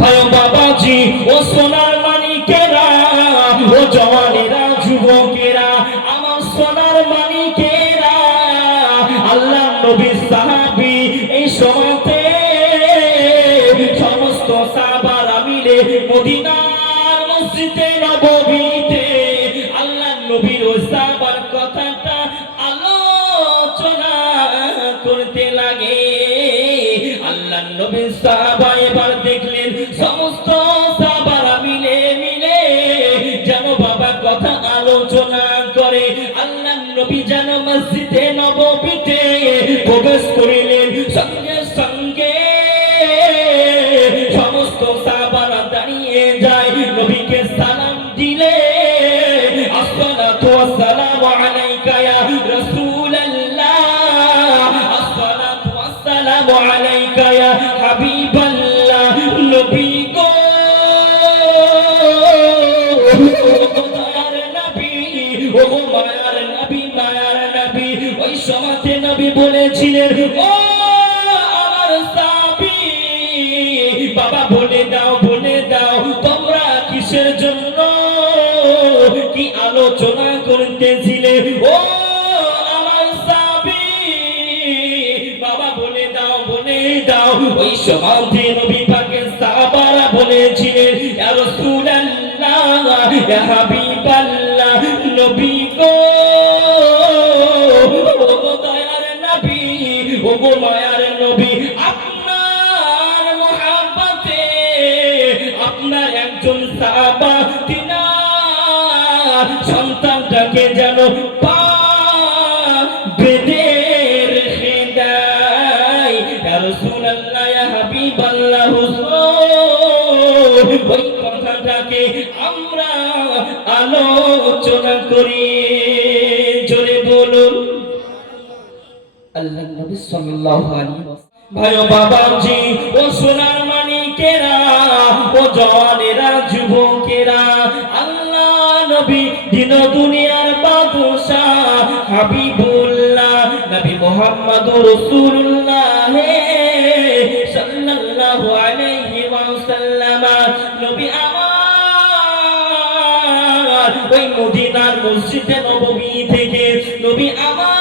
ভাই বাবাজি ও সোনার মানিকেরা, ও জওয়ানেরা যুবকেরা, আমার সোনার মানিকেরা, আল্লাহ নবী সাহাবী এই সময়তে সমস্ত সাহাবারা মিলে মদিনার মসজিদে নববীতে আল্লাহ নবীর ওই সাহাবার কথাটা আলোচনা করতে লাগে। আল্লাহ নবীর সাহাবা এবার দেখলেন সমস্ত সাহাবারা মিলে মিলে যেন বাবা কথা আলোচনা করে। আল্লাহ নবী যেন মসজিদে নববীতে প্রবেশ করিলেন, সঙ্গে সঙ্গে সমস্ত সাহাবারা দাঁড়িয়ে যায়, নবীকে সালাম দিলে আসসালাতু ওয়াসসালামু আলাইকা ইয়া রাসূলুল্লাহ, আসসালাতু ওয়াসসালামু আলাইকা ইয়া হাবিবাল্লাহ। নবী গো দয়ার নবী, ও মায়ার নবী, মায়ার নবী। ওই সময়তে নবী বলেছিলেন, ও আমার সাহাবী বাবা বলে দাও, বলে দাও তোমরা কিসের জন্য কি আলোচনা করতেছিলে? ও আমার সাহাবী বাবা বলে দাও, বলে দাও। ওই সময়তে নবী পাকের সাহাবারা বলেছিলেন, ইয়া রাসূলুল্লাহ, ইয়া হাবিবাল্লাহ। নবী গো ও দয়ার নবী, ও মায়ার নবী, আপনার মহব্বতে আপনার একজন সাহাবা তিনার সন্তানটাকে যেন পা বেঁধে রেখে দেয়। ইয়া রাসূলুল্লাহ, ইয়া হাবিবাল্লাহ, হুজুর ওই কথাটাকে আমরা আলোচনা করি। জোরে বলুন আল্লাহ নবী সাল্লাল্লাহু আলাইহি ওয়াসাল্লাম। ভাই ও বাবাজি ও সোনার মানিকেরা, ও জওয়ানেরা যুবকেরা, আল্লাহ নবী দিন দুনিয়ার বাদশাহ হাবিবুল্লাহ নবী মুহাম্মদুর রাসূলুল্লাহ সাল্লাল্লাহু আলাইহি ওয়াসাল্লাম, নবী আমার ওই মদিনার মসজিদে নববী থেকে নবী আমার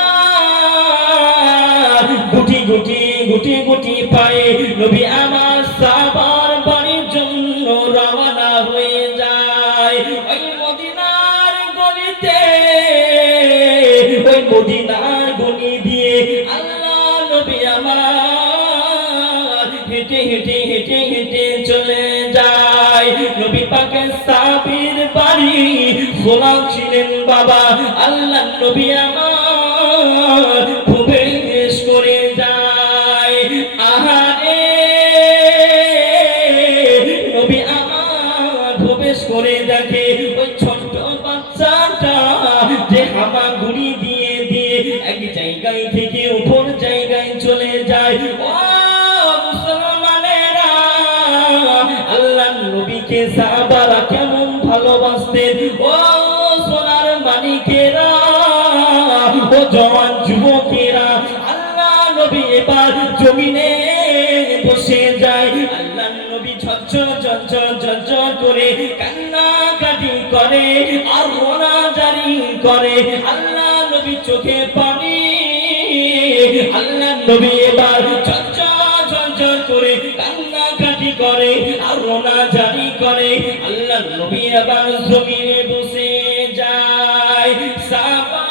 গুটি গুটি গুটি গুটি পায়ে নবী আমার সাহাবার বাড়ির জন্য রওনা হয়ে যায়। ওই মদিনার গলিতে, ওই মদিনার গলি দিয়ে আল্লাহ নবী আমার হেঁটে হেঁটে হেঁটে হেঁটে চলে যায়। নবী পাকের সাহাবীর বাড়ি খোলা ছিলেন বাবা, আল্লাহ নবী আমার প্রবেশ করে যায়। আহারে নবী আমার প্রবেশ করে দেখে ওই ছোট্ট বাচ্চাটা যে হামাগুড়ি দিয়ে দিয়ে এক জায়গায় থেকে উপর জায়গায় চলে যায়। ও মুসলমানেরা, আল্লাহ নবীকে সাহাবারা কেমন ভালোবাসতেন। ও সোনার মানিকেরা, ও জওয়ান যুবকেরা, আল্লাহ নবী এবার জমিনে বসে যায়। আল্লাহ নবী ঝরঝর ঝরঝর ঝরঝর করে কান্নাকাটি করে আর রোনা জারি করে। আল্লাহ নবী চোখে পানি, আল্লাহ নবী এবার ঝরঝর ঝরঝর করে কান্নাকাটি করে আর রোনা জারি করে। আল্লাহ নবী এবার জমিনে বসে যায়। সাহাবা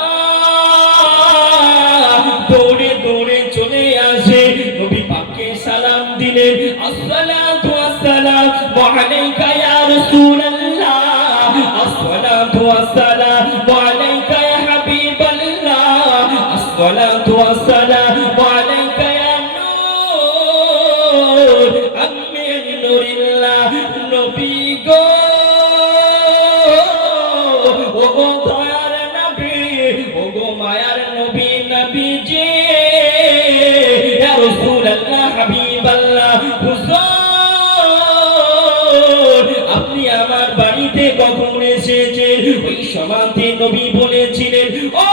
দৌড়ে দৌড়ে চলে আসে, নবী পাককে সালাম দিলেন, আসসালাতু ওয়াসসালামু আলাইকা ইয়া রাসূলুল্লাহ, আসসালাতু ওয়াসসালামু আলাইকা ইয়া হাবিবাল্লাহ, আসসালাতু ওয়াসসালামু আলাইকা ইয়া নূর আমিন নূরিল্লাহ। নবী গো ও দয়ার নবী, ও গো মায়ার নবী, নবীজি ইয়া রাসূলুল্লাহ, হাবিবাল্লাহ, হুজুর আপনি আমার বাড়িতে কখন এসেছেন? ওই সময়তে নবী বলেছিলেন, ও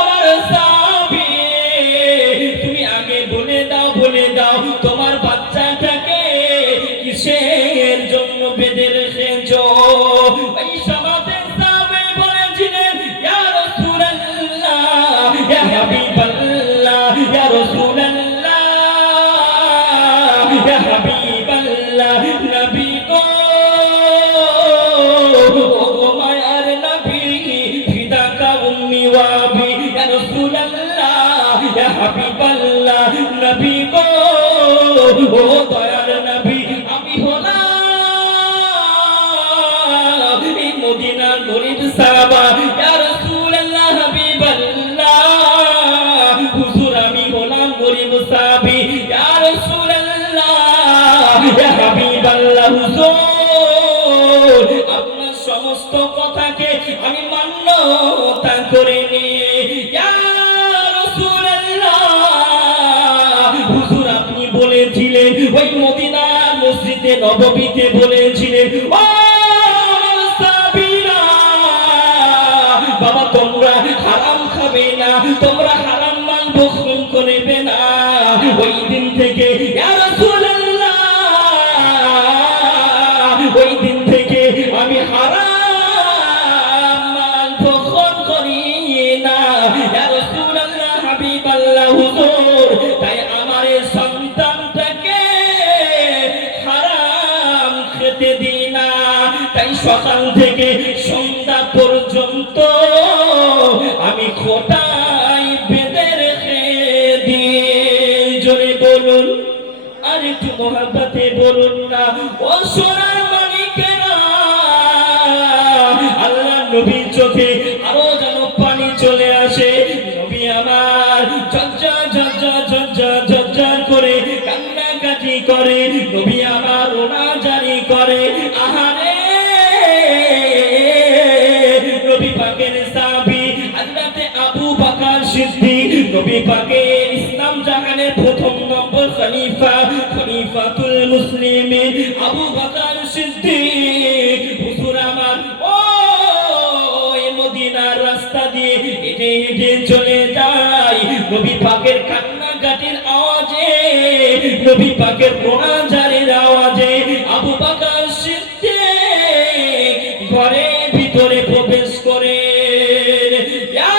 আমার সাহাবী তুমি আগে বলে দাও, বলে দাও তোমার বাচ্চাটাকে কিসের জন্য বেঁধে রেখেছো? ওই সমাজের সাহাবী বলেছিলেন, ইয়া রাসূলুল্লাহ, ইয়া হাবিবাল্লাহ, ইয়া রাসূলুল্লাহ, ইয়া হাবিবাল্লাহ, নবী গো, ও মায়ার নবী, ফিদাকা উম্মি ওয়া আবি, ইয়া রাসূলুল্লাহ, ইয়া হাবিবাল্লাহ, নবী গো, ও দয়ার নবী, আমি হলাম এই মদিনার গরীব সাহাবা, ইয়া রাসূলুল্লাহ, হাবিবাল্লাহ, হুজুর আমি হলাম গরীব সাহাবী, ইয়া রাসূলুল্লাহ, ইয়া হাবিবাল্লাহ, হুজুর আপনার সমস্ত কথাকে আমি মান্যতা করে নিয়ে, ইয়া রাসূলুল্লাহ, হুজুর আপনি বলেছিলেন ওই মদিনার মসজিদে নববীতে বলেছিলেন, ও সাহাবীরা, বাবা তোমরা হারাম খাবে না, তোমরা হারাম মাল ভক্ষণ করবে না। ওই দিন থেকে ইয়া রাসূলুল্লাহ, ওই দিন থেকে আমি হারাম মাল ভক্ষণ করি না, ইয়া রাসূলুল্লাহ, হাবিবাল্লাহ, হুজুর তাই আমার এই সন্তানটাকে হারাম খেতে দিই না। তাই সকাল থেকে সন্ধ্যা পর্যন্ত আমি খোঁটায় বেঁধে রেখে দিই। জোরে বলুন, আর একটু মহব্বতে বলুন না, ও সোনার মানিকেরা। আল্লাহ নবীর চোখে আরো যেন পানি চলে আসে। নবী আমার ঝরঝর ঝরঝর ঝরঝর ঝরঝর করে কান্নাকাটি করে, নবী আমার রোনাজারি করে। আহারে নবী পাকের সাহাবী হযরতে আবু বকর সিদ্দিক, নবী পাকের ইসলাম জাহানের প্রথম নম্বর খলিফা, খলিফাতুল মুসলিমিন আবু বকর সিদ্দিক, হুজুর আমার ওই মদিনার রাস্তা দিয়ে হেঁটে হেঁটে চলে যায়। নবী পাকের কান্নাকাটির আওয়াজে, নবী পাকের রোনাজারির আওয়াজে আবু বকর সিদ্দিক ঘরের ভিতরে প্রবেশ করে, ইয়া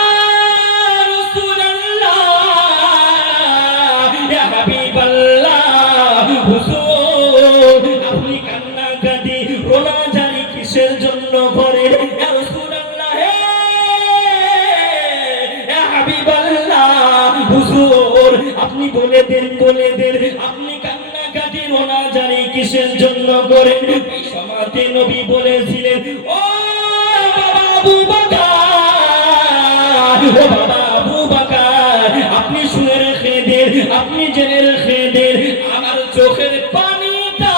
রাসূলুল্লাহ, ইয়া হাবিবাল্লাহ, হুজুর আপনি কান্নাকাটি রোনাজারি কিসের জন্য করেন? ইয়া রাসূলুল্লাহ, ইয়া হাবিবাল্লাহ, হুজুর আপনি বলে দেন, বলে দেন আপনি কান্নাকাটি রোনাজারি কিসের জন্য করেন? এই সমাজে নবী বলেছিলেন, ও বাবা আবু বকর, ও বাবা আবু বকর, আপনি শুনে রেখে দেন, আপনি জেনে রেখে দেন, আমার চোখের পানিটা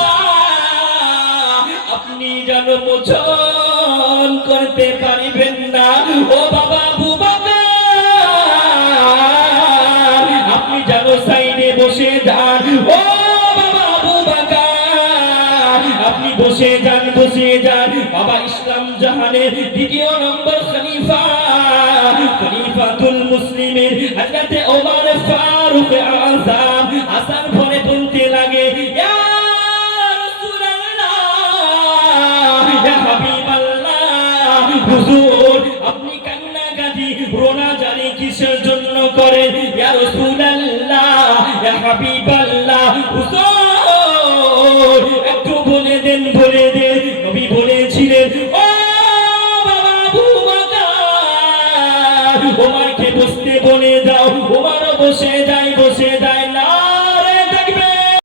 আপনি যেন মোচন করতে পারবেন না। ও বাবা আবু বকর, আপনি যেন সাইডে বসে যান। ও বাবা আবু বকর, আপনি বসে যান, বসে যান। বাবা ইসলাম জাহানের দ্বিতীয় নম্বর খলিফা, খলিফাতুল মুসলিমিন হযরতে ওমর ফারুক আযম আসার পরে বলতে লাগে, ইয়া রাসূলুল্লাহ, ইয়া হাবিবাল্লাহ, হুজুর আপনি কান্নাকাটি রোনাজারি কিসের জন্য করেন? ইয়া রাসূলুল্লাহ, ইয়া হাবিবাল্লাহ, হুজুর একটু বলে দেন, বলে দেন। নবী বলেছিলেন, ও বাবা আবু বকর, ওমরকে বসতে বলে দাও, ওমরও বসে